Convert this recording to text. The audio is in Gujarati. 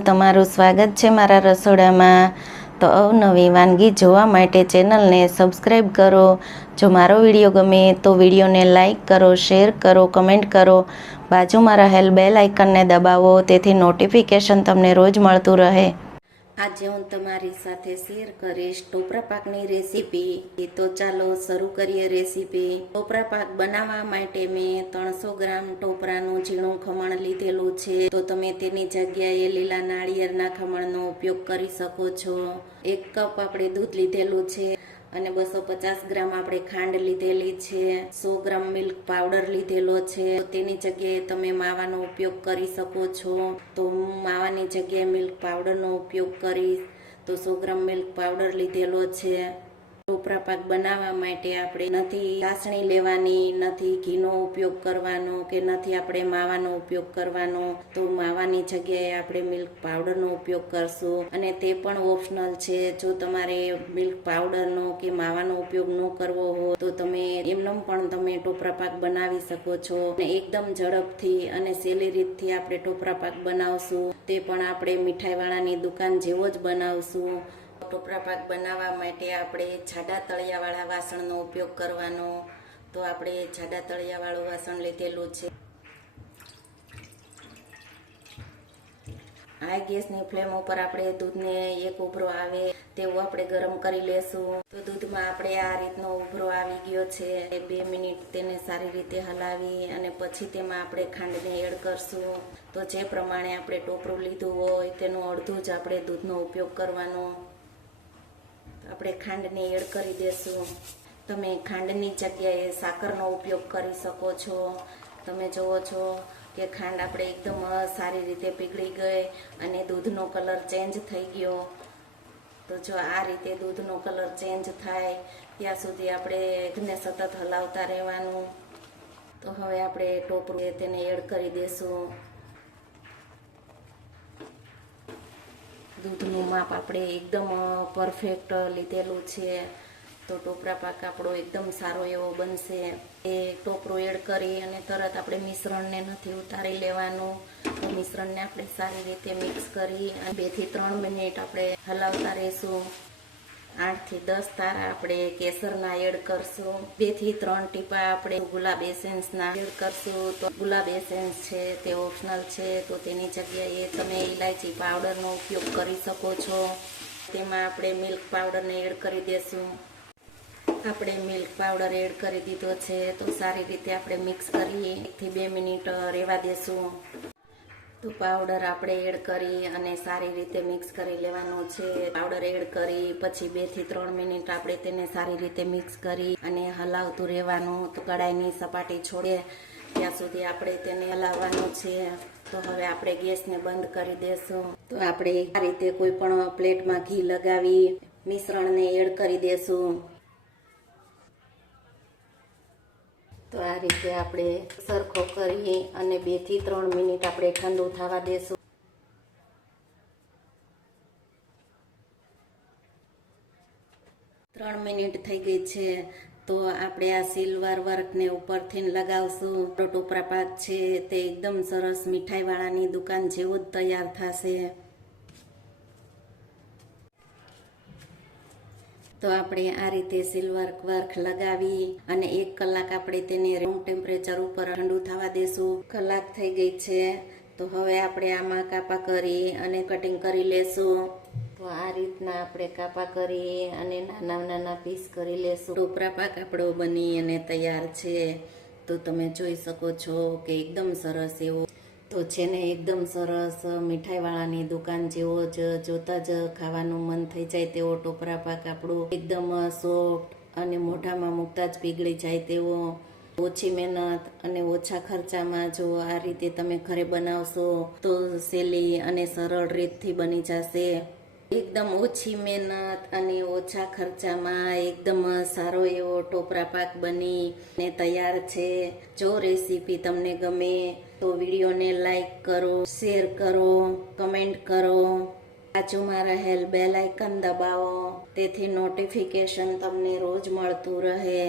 તમારું સ્વાગત છે મારા રસોડામાં. તો અવનવી વાનગી જોવા માટે ચેનલને સબસ્ક્રાઈબ કરો. જો મારો વીડિયો ગમે તો વિડીયોને લાઈક કરો, શેર કરો, કમેન્ટ કરો. બાજુમાં રહેલ બેલ આઇકનને દબાવો, તેથી નોટિફિકેશન તમને રોજ મળતું રહે. આજે હું તમારી સાથે શેર કરીશ ટોપરા પાકની રેસીપી તો ચાલો શરૂ કરીએ રેસીપી ટોપરા પાક બનાવવા માટે મેં ત્રણસો ગ્રામ ટોપરાનું ઝીણું ખમણ લીધેલું છે. તો તમે તેની જગ્યાએ લીલા નાળિયેરના ખમણનો ઉપયોગ કરી શકો છો. એક કપ આપણે દૂધ લીધેલું છે. અને બસો પચાસ ગ્રામ આપણે ખાંડ લીધેલી છે, સો ગ્રામ મિલ્ક પાવડર લીધેલો છે. તેની જગ્યાએ તમે માવાનો ઉપયોગ કરી શકો છો. તો હું માવાની જગ્યાએ મિલ્ક પાવડરનો ઉપયોગ કરીશ. તો સો ગ્રામ મિલ્ક પાવડર લીધેલો છે. ટોપરા પાક બનાવવા માટે આપણે નથી ચાસણી લેવાની, નથી ઘીનો ઉપયોગ કરવાનો કે નથી આપણે માવાનો ઉપયોગ કરવાનો. તો માવાની જગ્યાએ આપણે મિલ્ક પાવડરનો ઉપયોગ કરશું અને તે પણ ઓપ્શનલ છે. જો તમારે મિલ્ક પાવડરનો કે માવાનો ઉપયોગ ન કરવો હોય તો તમે એમનો પણ તમે ટોપરા પાક બનાવી શકો છો. અને એકદમ ઝડપથી અને સહેલી રીતથી આપણે ટોપરા પાક બનાવશું. તે પણ આપણે મીઠાઈવાળાની દુકાન જેવો જ બનાવશું. ટોપરા પાક બનાવવા માટે આપણે જાડા તળિયાવાળા વાસણનો ઉપયોગ કરવાનો. તો આપણે જાડા તળિયાવાળું વાસણ લીધેલું છે. આ ગેસની ફ્લેમ ઉપર આપણે દૂધને એક ઉભરો આવે તેવું આપણે ગરમ કરી લેશું. તો દૂધમાં આપણે આ રીતનો ઉભરો આવી ગયો છે. બે મિનિટ તેને સારી રીતે હલાવી અને પછી તેમાં આપણે ખાંડને એડ કરશું. તો જે પ્રમાણે આપણે ટોપરું લીધું હોય તેનું અડધું જ આપણે દૂધનો ઉપયોગ કરવાનો. આપણે ખાંડને એડ કરી દેશું. તમે ખાંડની જગ્યાએ સાકરનો ઉપયોગ કરી શકો છો. તમે જુઓ છો કે ખાંડ આપણે એકદમ સારી રીતે પીગળી ગઈ અને દૂધનો કલર ચેન્જ થઈ ગયો. તો જો આ રીતે દૂધનો કલર ચેન્જ થાય, ત્યાં સુધી આપણે એગને સતત હલાવતા રહેવાનું. તો હવે આપણે ટોપરું તેને એડ કરી દેશું. દૂધનું માપ આપણે એકદમ પરફેક્ટ લીધેલું છે. તો ટોપરા પાક આપણો એકદમ સારો એવો બનશે. એ ટોપરો એડ કરી અને તરત આપણે મિશ્રણને નથી ઉતારી લેવાનું. મિશ્રણને આપણે સારી રીતે મિક્સ કરી અને બેથી ત્રણ મિનિટ આપણે હલાવતા રહીશું. આઠથી દસ તારા આપણે કેસરના એડ કરશું. બેથી ત્રણ ટીપા આપણે ગુલાબ એસેન્સના એડ કરશું. તો ગુલાબ એસેન્સ છે, તે ઓપ્શનલ છે, તો તેની જગ્યાએ તમે ઇલાયચી પાવડરનો ઉપયોગ કરી શકો છો. તેમાં આપણે મિલ્ક પાવડરને એડ કરી દેશું. આપણે મિલ્ક પાવડર એડ કરી દીધો છે, તો સારી રીતે આપણે મિક્સ કરી એકથી બે મિનિટ રહેવા દેશું. તો પાવડર આપણે એડ કરી અને સારી રીતે મિક્સ કરી લેવાનો છે. પાવડર એડ કરી, પછી બેથી ત્રણ મિનિટ આપણે તેને સારી રીતે મિક્સ કરી અને હલાવતું રહેવાનું. તો કડાઈની સપાટી છોડે ત્યાં સુધી આપણે તેને હલાવવાનું છે. તો હવે આપણે ગેસને બંધ કરી દેશું. તો આપણે આ રીતે કોઈ પણ પ્લેટમાં ઘી લગાવી, મિશ્રણને એડ કરી દેશું. તો આ રીતે આપણે સરખો કરી અને બેથી ત્રણ મિનિટ આપણે ઠંડુ થવા દેશું. ત્રણ મિનિટ થઈ ગઈ છે, તો આપણે આ સિલ્વર વર્કને ઉપરથી લગાવશું. ટોપરા પાક છે તે એકદમ સરસ મીઠાઈવાળાની દુકાન જેવો જ તૈયાર થશે. તો આપણે આ રીતે સિલ્વર વર્ક લગાવી અને એક કલાક આપણે તેને રૂમ ટેમ્પરેચર ઉપર ઠંડુ થવા દેશું. કલાક થઈ ગઈ છે, તો હવે આપણે આમાં કાપા કરી અને કટિંગ કરી લેશું. તો આ રીતના આપણે કાપા કરી અને નાના નાના પીસ કરી લેશું. ટોપરા પાક આપણો બની અને તૈયાર છે. તો તમે જોઈ શકો છો કે એકદમ સરસ એવો તો છે ને એકદમ સરસ મીઠાઈવાળાની દુકાન જેવો જ જોતા જ ખાવાનું મન થઈ જાય તેવો ટોપરા પાક આપણું એકદમ સોફ્ટ અને મોઢામાં મૂકતા જ પીગળી જાય તેવો ઓછી મહેનત અને ઓછા ખર્ચામાં જો આ રીતે તમે ઘરે બનાવશો તો સહેલી અને સરળ રીતથી બની જશે. એકદમ ઓછી મહેનત અને ઓછા ખર્ચામાં એકદમ સારો એવો ટોપરા પાક બની ને તૈયાર છે. જો રેસીપી તમને ગમે તો વિડીયોને લાઈક કરો શેર કરો કમેન્ટ કરો. બાજુમાં રહેલ બે લાઇકન દબાવો. તેથી નોટિફિકેશન તમને રોજ મળતું રહે.